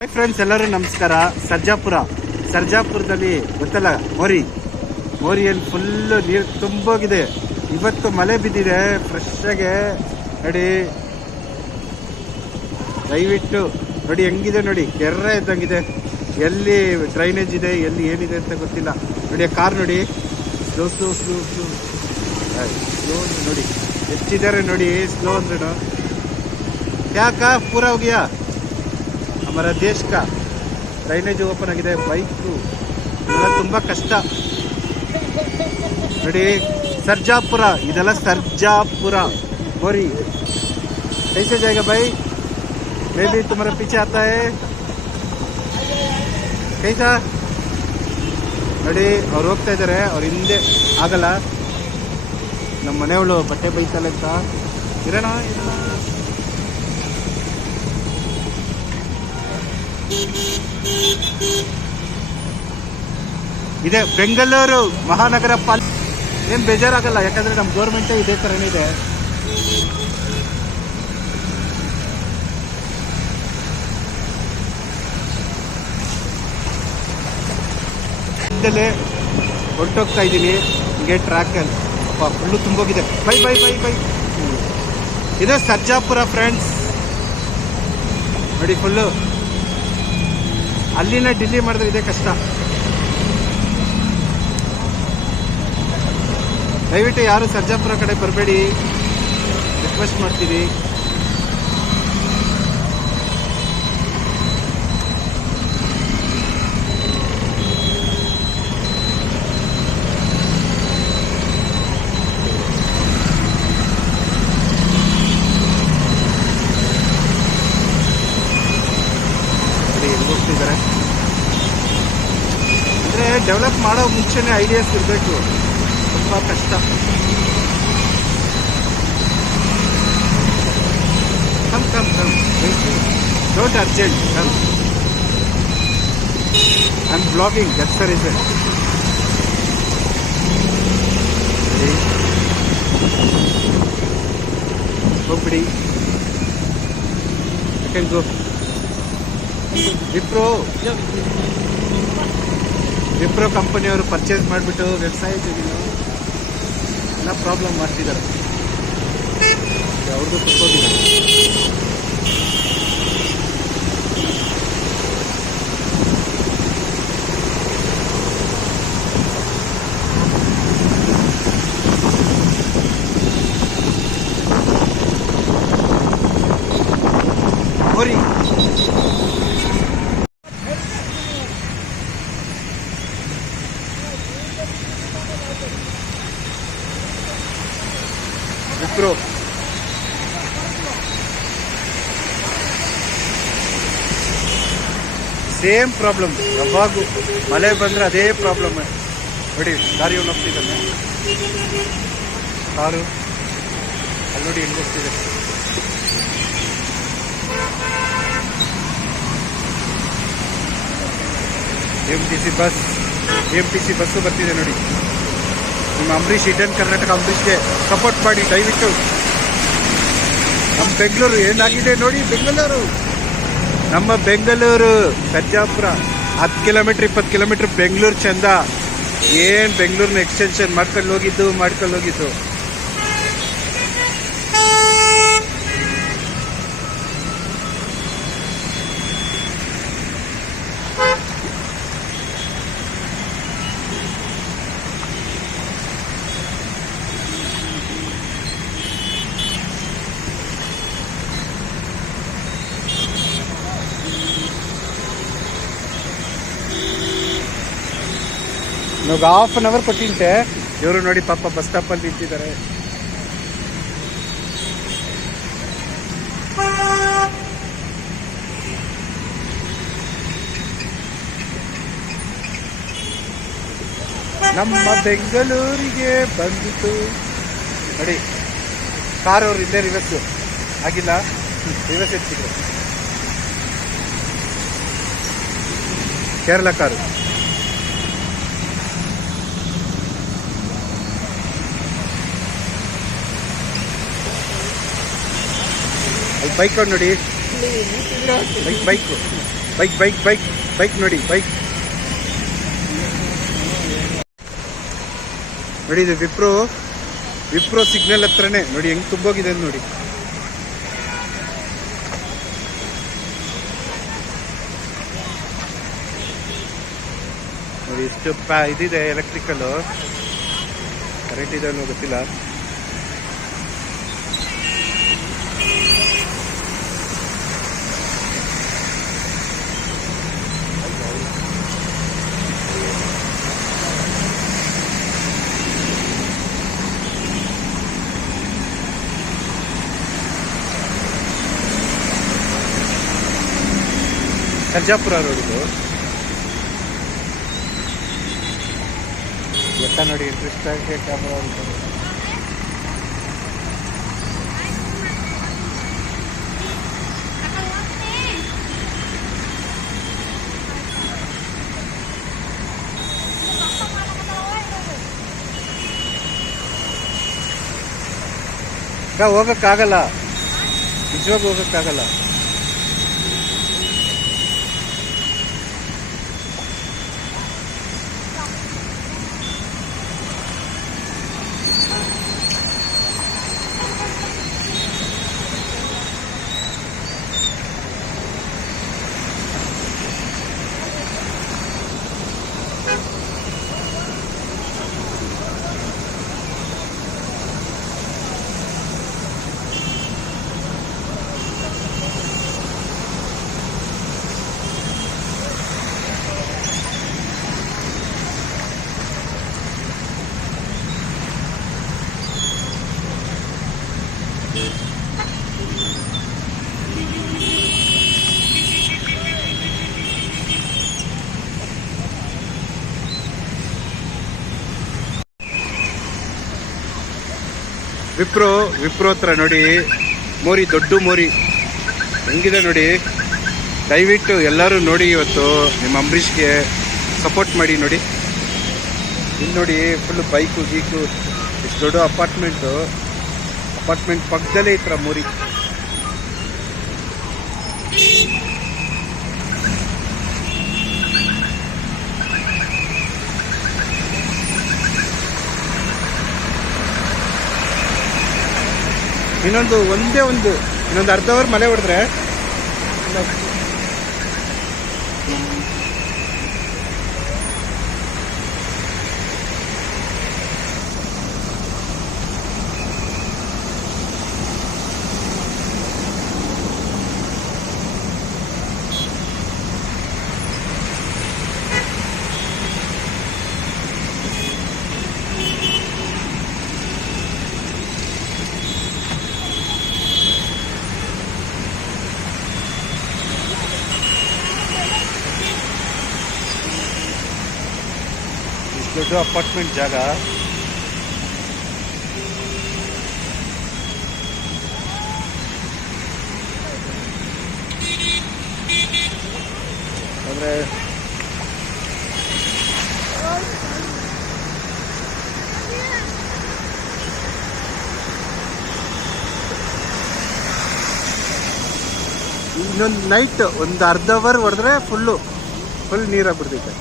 Hi friends, ಎಲ್ಲರೂ ನಮಸ್ಕಾರ. ಸರ್ಜಾಪುರದಲ್ಲಿ ಗೊತ್ತಲ್ಲ, ಮೋರಿಯಲ್ಲಿ ಫುಲ್ಲು ನೀರು ತುಂಬೋಗಿದೆ. ಇವತ್ತು ಮಳೆ ಬಿದ್ದಿದೆ ಫ್ರೆಶ್ ಆಗಿ. ನೋಡಿ, ದಯವಿಟ್ಟು ನೋಡಿ ಹೆಂಗಿದೆ ನೋಡಿ, ಕೆರೆ ಇದ್ದಂಗಿದೆ. ಎಲ್ಲಿ ಡ್ರೈನೇಜ್ ಇದೆ, ಎಲ್ಲಿ ಏನಿದೆ ಅಂತ ಗೊತ್ತಿಲ್ಲ. ನೋಡಿ ಕಾರ್ ನೋಡಿ, slow slow slow slow slow ನೋಡಿ ಎಷ್ಟಿದ್ದಾರೆ ನೋಡಿ. ಸ್ಲೋ ಅಂದ್ರೂ ಯಾಕ ಪೂರ ಹೋಗಿಯಾ ಹಮಾರ ದೇಶ ಕಾ ಡ್ರೈನೇಜ್ ಓಪನ್ ಆಗಿದೆ. ಬೈಕು ಇದೆಲ್ಲ ತುಂಬ ಕಷ್ಟ ನೋಡಿ. ಸರ್ಜಾಪುರ, ಇದೆಲ್ಲ ಸರ್ಜಾಪುರ. मोरी कैसे जाएगा भाई? मैं भी तुम्हारे पीछे आता है. कैसा ನೋಡಿ, ಅವ್ರು ಹೋಗ್ತಾ ಇದ್ದಾರೆ. ಅವ್ರ ಹಿಂದೆ ಆಗಲ್ಲ. ನಮ್ಮ ಮನೆಯವಳು ಬಟ್ಟೆ ಬೈತಲ್ಲ ಅಂತ ಇರೋಣ. ಇದೆ ಬೆಂಗಳೂರು ಮಹಾನಗರ ಪಾಲಿಕೆ. ಏನ್ ಬೇಜಾರಾಗಲ್ಲ, ಯಾಕಂದ್ರೆ ನಮ್ಮ ಗೌರ್ಮೆಂಟ್ ಇದೇ ತರನೇ ಇದೆ. ಹೊರಟೋಗ್ತಾ ಇದ್ದೀನಿ ಹೀಗೆ ಟ್ರ್ಯಾಕಲ್ಲಿ. ಫುಲ್ಲು ತುಂಬೋಗಿದೆ. Bye bye bye bye. ಇದು ಸರ್ಜಾಪುರ ಫ್ರೆಂಡ್ಸ್. ನೋಡಿ ಫುಲ್ಲು. ಅಲ್ಲಿನ ಡಿಲ್ಲಿ ಮಾಡಿದ್ರೆ ಇದೇ ಕಷ್ಟ. ದಯವಿಟ್ಟು ಯಾರು ಸರ್ಜಾಪುರ ಕಡೆ ಬರಬೇಡಿ, ರಿಕ್ವೆಸ್ಟ್ ಮಾಡ್ತೀವಿ. ಹೋಗ್ತಿದ್ದಾರೆ ಅಂದರೆ ಡೆವಲಪ್ ಮಾಡೋ ಮುಂಚೆನೇ ಐಡಿಯಾಸ್ ಇರಬೇಕು. ತುಂಬ ಕಷ್ಟ. Come don't urgent. Come, I am blogging, that's the reason. ಹೋಗ್ಬಿಡಿ, ಯು ಕ್ಯಾನ್ ಗೋ. ವಿಪ್ರೋ ಕಂಪನಿಯವರು ಪರ್ಚೇಸ್ ಮಾಡಿಬಿಟ್ಟು ವೆಬ್ಸೈಟ್ ಎಲ್ಲ ಪ್ರಾಬ್ಲಮ್ ಮಾಡ್ತಿದ್ದಾರೆ. ಅವ್ರದ್ದು ತುಂಬೋದಿಲ್ಲ. ಮೋರಿ ವಿಪ್ರೋ ಸೇಮ್ ಪ್ರಾಬ್ಲಮ್. ಯಾವಾಗೂ ಮಳೆ ಬಂದರೆ ಅದೇ ಪ್ರಾಬ್ಲಮ್. ನೋಡಿ ದಾರಿ ಹೋಗ್ತಿದ್ದಾನೆ ಕಾರು. ಅಲ್ಲಿ ನೋಡಿ ಹೆಂಗೆ ಹೋಗ್ತಿದೆ. BMTC ಬಸ್ಸು ಬರ್ತಿದೆ ನೋಡಿ. ನಿಮ್ಮ ಅಂಬರೀಷ್, ಇಂಡಿಯನ್ ಕರ್ನಾಟಕ ಅಂಬರೀಷ್ಗೆ ಸಪೋರ್ಟ್ ಮಾಡಿ ದಯವಿಟ್ಟು. ನಮ್ಮ ಬೆಂಗಳೂರು ಏನಾಗಿದೆ ನೋಡಿ. ನಮ್ಮ ಬೆಂಗಳೂರು ಸರ್ಜಾಪುರ 10 ಕಿಲೋಮೀಟ್ರ್ 20 ಕಿಲೋಮೀಟ್ರ್ ಬೆಂಗಳೂರು ಚಂದ. ಏನು ಬೆಂಗಳೂರಿನ ಎಕ್ಸ್ಟೆನ್ಷನ್ ಮಾಡ್ಕೊಂಡು ಹೋಗಿದ್ದು. ಇವಾಗ ½ an hour ಕೊಟ್ಟಿಂತೆ. ಇವರು ನೋಡಿ ಪಾಪ ಬಸ್ ಸ್ಟಾಪಲ್ಲಿ ನಿಂತಿದ್ದಾರೆ. ನಮ್ಮ ಬೆಂಗಳೂರಿಗೆ ಬಂದಿತ್ತು ನೋಡಿ. ಕಾರ್ ಅವ್ರು ಇಲ್ಲೇ ರಿವರ್ಸ್ ಆಗಿಲ್ಲ, ರಿವರ್ಸ್ ಎತ್ತಿದ್ರು. ಕೇರಳ ಕಾರು. ಬೈಕ್ ನೋಡಿ, bike bike bike bike bike ನೋಡಿ, ಬೈಕ್ ನೋಡಿ. ಇದು ವಿಪ್ರೋ ಸಿಗ್ನಲ್ ಹತ್ರನೇ ನೋಡಿ ಹೆಂಗ್ ತುಂಬೋಗಿದೆ ನೋಡಿ. ನೋಡಿ ಇಷ್ಟು ಇದಿದೆ, ಎಲೆಕ್ಟ್ರಿಕಲ್ ಕರೆಂಟ್ ಇದೆ ಅನ್ನೋ ಗೊತ್ತಿಲ್ಲ. ಸರ್ಜಾಪುರ ರೋಡ್ ಇದು. ಎತ್ತ ನೋಡಿ, ಇಂಟ್ರೆಸ್ಟ್ ಆಗಿ ಕ್ಯಾಮ್ರಾ ಹೋಗಕ್ಕಾಗಲ್ಲ, ನಿಜವಾಗ ಹೋಗಕ್ಕಾಗಲ್ಲ. ವಿಪ್ರೋ ಹತ್ರ ನೋಡಿ ಮೋರಿ, ದೊಡ್ಡ ಮೋರಿ ಹೆಂಗಿದೆ ನೋಡಿ. ದಯವಿಟ್ಟು ಎಲ್ಲರೂ ನೋಡಿ, ಇವತ್ತು ನಿಮ್ಮ ಅಂಬರೀಷ್ಗೆ ಸಪೋರ್ಟ್ ಮಾಡಿ ನೋಡಿ. ಇಲ್ಲಿ ನೋಡಿ ಫುಲ್ ಬೈಕು ಗೀಕು, ಇಷ್ಟು ದೊಡ್ಡ ಅಪಾರ್ಟ್ಮೆಂಟ್ ಪಕ್ಕದಲ್ಲೇ ಈ ಥರ ಮೋರಿ. ಇನ್ನೊಂದು ಅರ್ಧ ಅವರ್ ಮಳೆ ಹೊಡೆದ್ರೆ ದೊಡ್ಡ ಅಪಾರ್ಟ್ಮೆಂಟ್ ಜಾಗ. ಅಂದ್ರೆ ಇನ್ನೊಂದು ನೈಟ್ ಒಂದು ಅರ್ಧ ಅವರ್ ಹೊಡೆದ್ರೆ ಫುಲ್ ನೀರಾಗ್ಬಿಡ್ತೈತೆ.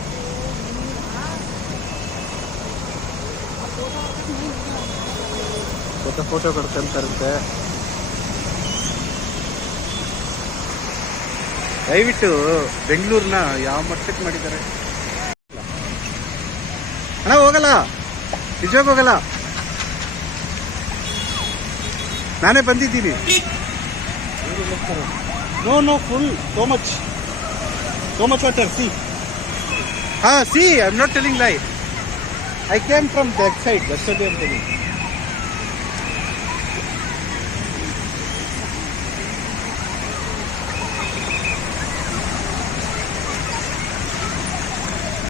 ಫೋಟೋ ಕೊಡ್ಕೊಂತಾರಂತೆ. ದಯವಿಟ್ಟು ಬೆಂಗಳೂರನ್ನ ಯಾವ ಮಟ್ಟಕ್ಕೆ ಮಾಡಿದ್ದಾರೆ ಅಣ್ಣ. ಹೋಗಲ್ಲ, ನಿಜವಾಗ ಹೋಗಲ್ಲ. ನಾನೇ ಬಂದಿದ್ದೀನಿ. No full so much water. See I am not telling lie. I came from that side. That's what I am telling.